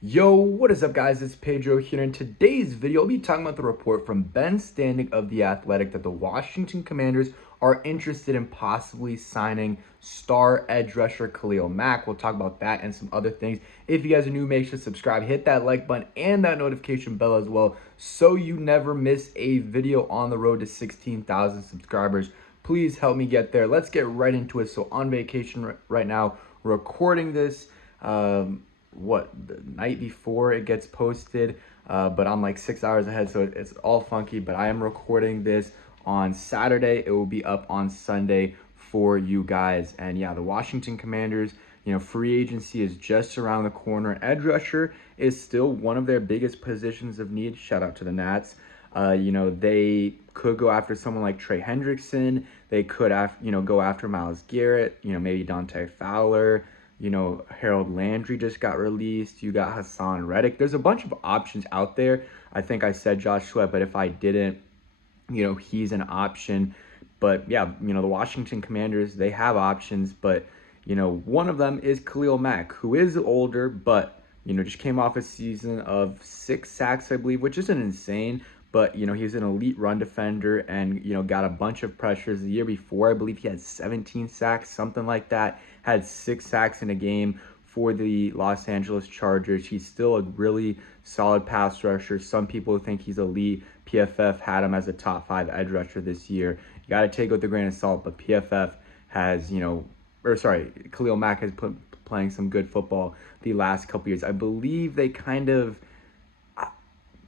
Yo, what is up guys? It's Pedro here. In today's video, I'll be talking about the report from Ben Standig of The Athletic that the Washington Commanders are interested in possibly signing star edge rusher Khalil Mack. We'll talk about that and some other things. If you guys are new, make sure to subscribe, hit that like button and that notification bell as well so you never miss a video on the road to 16,000 subscribers. Please help me get there. Let's get right into it. So on vacation right now, recording this. The night before it gets posted, but I'm like 6 hours ahead, so it's all funky. But I am recording this on Saturday. It will be up on Sunday for you guys. And yeah, the Washington Commanders, free agency is just around the corner. Edge rusher is still one of their biggest positions of need. Shout out to the Nats. They could go after someone like Trey Hendrickson. They could go after Myles Garrett, maybe Dante Fowler. Harold Landry just got released. You got Hassan Reddick. There's a bunch of options out there. I think I said Josh Sweat, but if I didn't, he's an option. But yeah, the Washington Commanders, they have options, but one of them is Khalil Mack, who is older, but just came off a season of 6 sacks, I believe, which isn't insane. But he's an elite run defender and got a bunch of pressures. The year before, I believe he had 17 sacks, something like that. Had 6 sacks in a game for the Los Angeles Chargers. He's still a really solid pass rusher. Some people think he's elite. PFF had him as a top 5 edge rusher this year. You got to take it with a grain of salt, but PFF has, Khalil Mack has put playing some good football the last couple years. I believe they kind of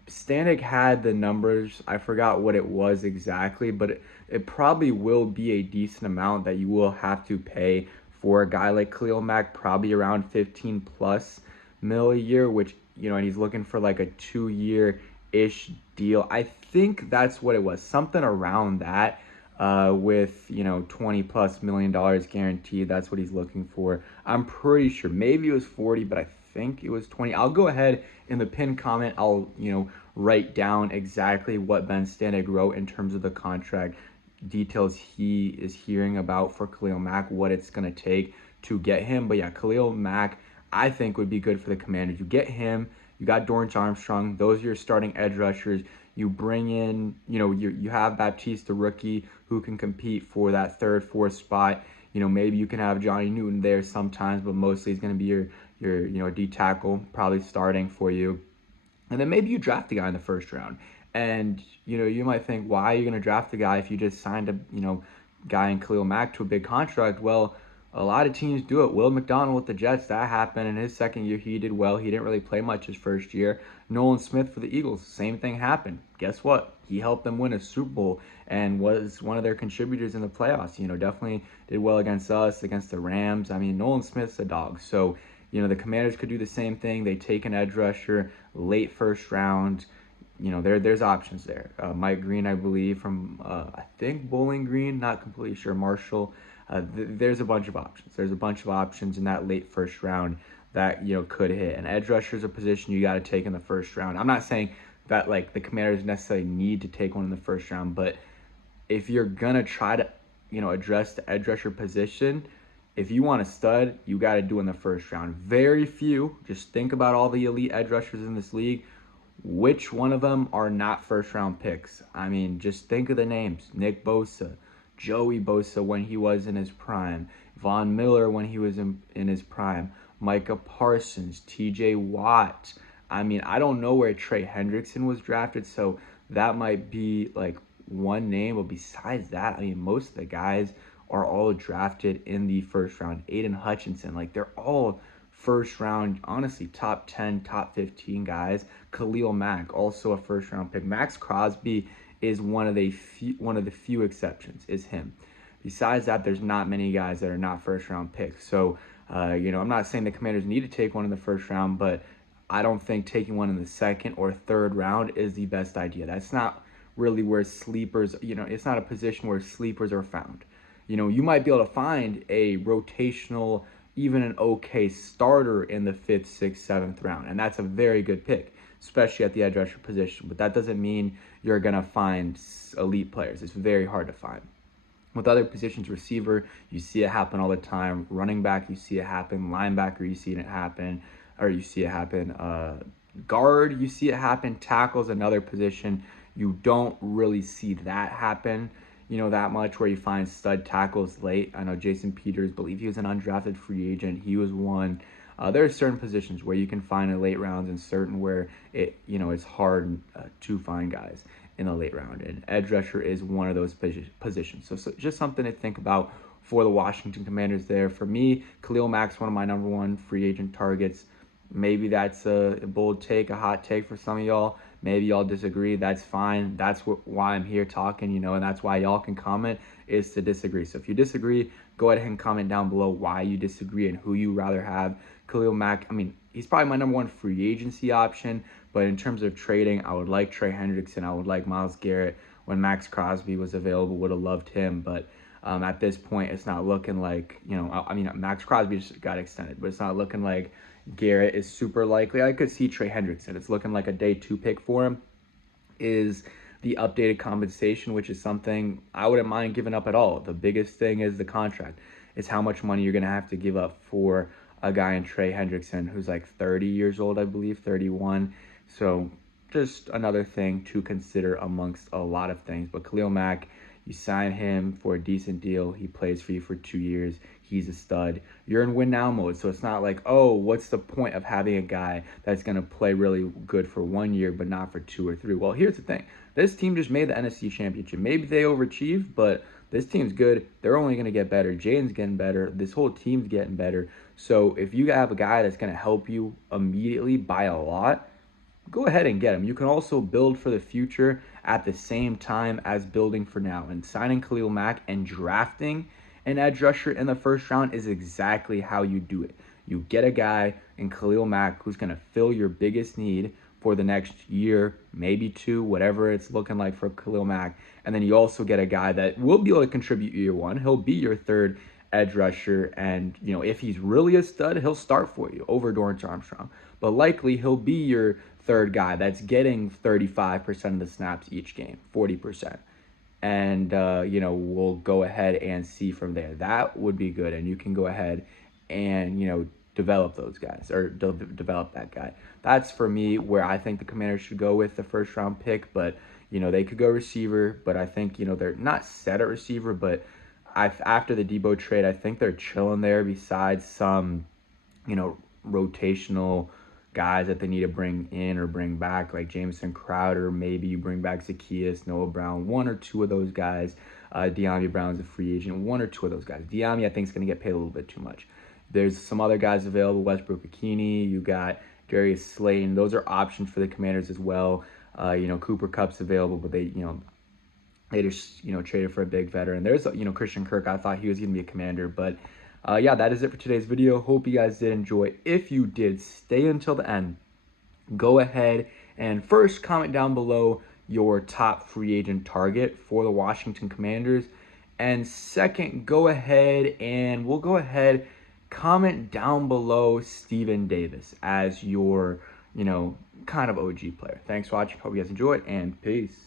Stanek had the numbers. I forgot what it was exactly, but it probably will be a decent amount that you will have to pay for a guy like Khalil Mack, probably around 15 plus mil a year, which, and he's looking for like a 2-year-ish deal. I think that's what it was, something around that. With 20 plus $million guaranteed, that's what he's looking for. I'm pretty sure maybe it was 40, but I think it was 20. I'll go ahead in the pinned comment. I'll write down exactly what Ben Stanek wrote in terms of the contract details he is hearing about for Khalil Mack, what it's going to take to get him. But yeah, Khalil Mack, I think, would be good for the Commanders. You get him, you got Dorrance Armstrong, those are your starting edge rushers. You bring in, you have Baptiste, the rookie, who can compete for that 3rd, 4th spot. Maybe you can have Johnny Newton there sometimes, but mostly he's going to be your D tackle, probably starting for you. And then maybe you draft the guy in the 1st round. And, you might think, why are you going to draft the guy if you just signed a, guy in Khalil Mack to a big contract? Well, a lot of teams do it. Will McDonald with the Jets, that happened. In his 2nd year, he did well. He didn't really play much his 1st year. Nolan Smith for the Eagles, same thing happened. Guess what? He helped them win a Super Bowl and was one of their contributors in the playoffs. Definitely did well against us, against the Rams. I mean, Nolan Smith's a dog. So, the Commanders could do the same thing. They take an edge rusher, late 1st round. There's options there. Mike Green, I believe, from I think Bowling Green, not completely sure. Marshall. There's a bunch of options. There's a bunch of options in that late 1st round that could hit. An edge rusher is a position you got to take in the 1st round. I'm not saying that like the Commanders necessarily need to take one in the 1st round, but if you're gonna try to address the edge rusher position, if you want a stud, you got to do in the 1st round. Very few. Just think about all the elite edge rushers in this league. Which one of them are not 1st round picks? I mean, just think of the names. Nick Bosa, Joey Bosa when he was in his prime, Von Miller when he was in his prime, Micah Parsons, TJ Watt. I mean, I don't know where Trey Hendrickson was drafted, so that might be like one name. But besides that, I mean, most of the guys are all drafted in the 1st round. Aiden Hutchinson, like they're all 1st round, honestly, top 10, top 15 guys. Khalil Mack, also a 1st round pick. Max Crosby is one of the few exceptions, is him. Besides that, there's not many guys that are not 1st round picks. So, I'm not saying the Commanders need to take one in the 1st round, but I don't think taking one in the 2nd or 3rd round is the best idea. That's not really where sleepers, it's not a position where sleepers are found. You might be able to find a rotational, even an okay starter in the 5th, 6th, 7th round. And that's a very good pick, especially at the edge rusher position. But that doesn't mean you're going to find elite players. It's very hard to find. With other positions, receiver, you see it happen all the time. Running back, you see it happen. Linebacker, you see it happen. or you see it happen. Guard, you see it happen. Tackle's another position. You don't really see that happen, that much, where you find stud tackles late. I know Jason Peters, believe he was an undrafted free agent. He was one. There are certain positions where you can find in late rounds, and certain where it's hard to find guys in the late round. And edge rusher is one of those positions. So just something to think about for the Washington Commanders there. For me, Khalil Mack's one of my number one free agent targets. Maybe that's a bold take, a hot take for some of y'all. Maybe y'all disagree. That's fine. That's why I'm here talking, and that's why y'all can comment, is to disagree. So if you disagree, go ahead and comment down below why you disagree and who you rather have. Khalil Mack, he's probably my number one free agency option, but in terms of trading, I would like Trey Hendrickson. I would like Myles Garrett. When Max Crosby was available, would have loved him, but at this point, it's not looking like, Max Crosby just got extended, but it's not looking like Garrett is super likely. I could see Trey Hendrickson. It's looking like a day 2 pick for him. Is the updated compensation, which is something I wouldn't mind giving up at all. The biggest thing is the contract. It's how much money you're going to have to give up for a guy in Trey Hendrickson who's like 30 years old, I believe, 31. So just another thing to consider amongst a lot of things. But Khalil Mack, you sign him for a decent deal. He plays for you for 2 years. He's a stud. You're in win now mode. So it's not like, oh, what's the point of having a guy that's going to play really good for 1 year but not for 2 or 3? Well, here's the thing. This team just made the NFC Championship. Maybe they overachieved, but this team's good. They're only going to get better. Jaden's getting better. This whole team's getting better. So if you have a guy that's going to help you immediately by a lot, go ahead and get him. You can also build for the future at the same time as building for now. And signing Khalil Mack and drafting an edge rusher in the first round is exactly how you do it. You get a guy in Khalil Mack who's going to fill your biggest need for the next year, maybe 2, whatever it's looking like for Khalil Mack. And then you also get a guy that will be able to contribute year 1. He'll be your third edge rusher, and if he's really a stud, he'll start for you over Dorrance Armstrong. But likely he'll be your third guy that's getting 35% of the snaps each game, 40%. And we'll go ahead and see from there. That would be good, and you can go ahead and develop those guys, or develop that guy. That's for me where I think the Commanders should go with the first round pick. But they could go receiver, but I think they're not set at receiver. But after the Debo trade, I think they're chilling there. Besides some rotational guys that they need to bring in or bring back, like Jamison Crowder. Maybe you bring back Zaccheaus, Noah Brown, 1 or 2 of those guys. Dyami Brown's a free agent, 1 or 2 of those guys. Dyami, I think, is going to get paid a little bit too much. There's some other guys available, Westbrook-Ikhine, you got Darius Slayton. Those are options for the Commanders as well. Cooper Kupp's available, but they just, traded for a big veteran. There's, Christian Kirk. I thought he was going to be a Commander, but yeah, that is it for today's video. Hope you guys did enjoy. If you did, stay until the end. Go ahead and first comment down below your top free agent target for the Washington Commanders. And second, go ahead and comment down below Steven Davis as your, kind of OG player. Thanks for watching. Hope you guys enjoyed, and peace.